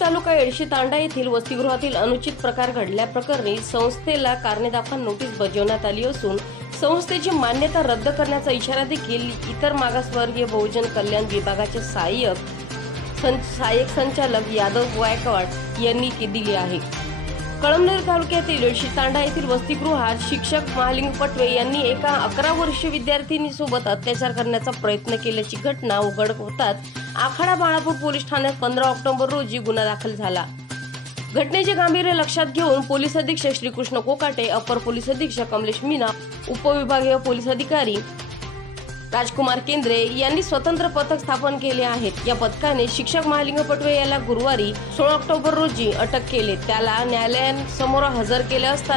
तालुका एडशी तांडा येथील वसतिगृहातील अनुचित प्रकार घडल्याप्रकरणी संस्थेला कारणे दाखवा नोटीस बजावण्यात आली असून संस्थेची मान्यता रद्द करण्याचा इशारा देखील इतर मागासवर्गीय बहुजन कल्याण विभागाचे सहाय्यक सं- सहाय्यक संचालक यादव गायकवाड यांनी दिली आहे. कळमनेर तालुक्यातील एडशी तांडा येथील वसतिगृहात शिक्षक महालिंग पटवे यांनी एका अकरा वर्षीय विद्यार्थिनीसोबत अत्याचार करण्याचा प्रयत्न केल्याची घटना उघड होताच आखाडा बाळापूर पोलीस ठाण्यात पंधरा ऑक्टोबर रोजी गुन्हा दाखल झाला. घटनेचे गांभीर्य लक्षात घेऊन पोलीस अधीक्षक श्रीकृष्ण कोकाटे अपर पोलीस अधीक्षक कमलेश मीना उपविभागीय पोलीस अधिकारी राजकुमार केंद्रे यांनी स्वतंत्र पथक स्थापन केले आहेत. या पथकाने शिक्षक महालिंग पटवे याला गुरुवारी सोळा ऑक्टोबर रोजी अटक केले. त्याला न्यायालयासमोर हजर केले असता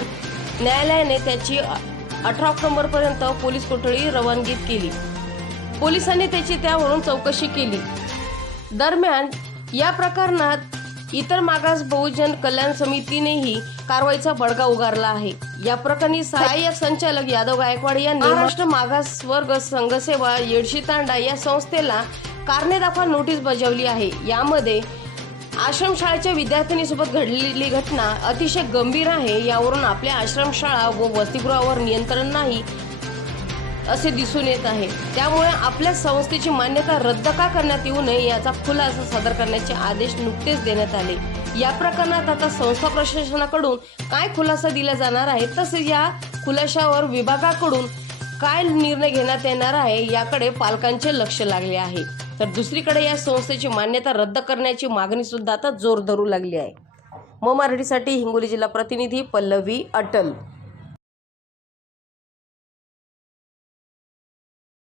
न्यायालयाने त्याची अठरा ऑक्टोबर पर्यंत पोलीस कोठडी रवानगी केली. पोलिसांनी त्याची त्यावरून चौकशी केली. दरम्यान या प्रकरणात इतर मागास बहुजन कल्याण समितीनेही कारवाईचा बडगा उगारला आहे. या प्रकरणी सहाय्यक संचालक यादव गायकवाड यांनी महाराष्ट्र मागास वर्ग संघसेवा येडशी तांडा या संस्थेला कारणे दाखवा नोटीस बजावली आहे. यामध्ये आश्रमशाळेच्या विद्यार्थिनीसोबत घडलेली घटना अतिशय गंभीर आहे. यावरून आपल्या आश्रमशाळा व वसतिगृहावर नियंत्रण नाही. असे दिसून येत आहे. त्यामुळे आपल्या संस्थेची मान्यता रद्द का करण्यात येऊ नये याचा खुलासा सादर करण्याचे आदेश नुकतेच देण्यात आले. या प्रकरणात आता संस्था प्रशासनाकडून काय खुलासा दिला जाणार आहे तसेच या खुलाशावर विभागाकडून काय निर्णय घेण्यात येणार आहे याकडे पालकांचे लक्ष लागले आहे. तर दुसरीकडे या संस्थेची मान्यता रद्द करण्याची मागणी सुद्धा आता जोर धरू लागली आहे. म मराठीसाठी हिंगोली जिल्हा प्रतिनिधी पल्लवी अटल.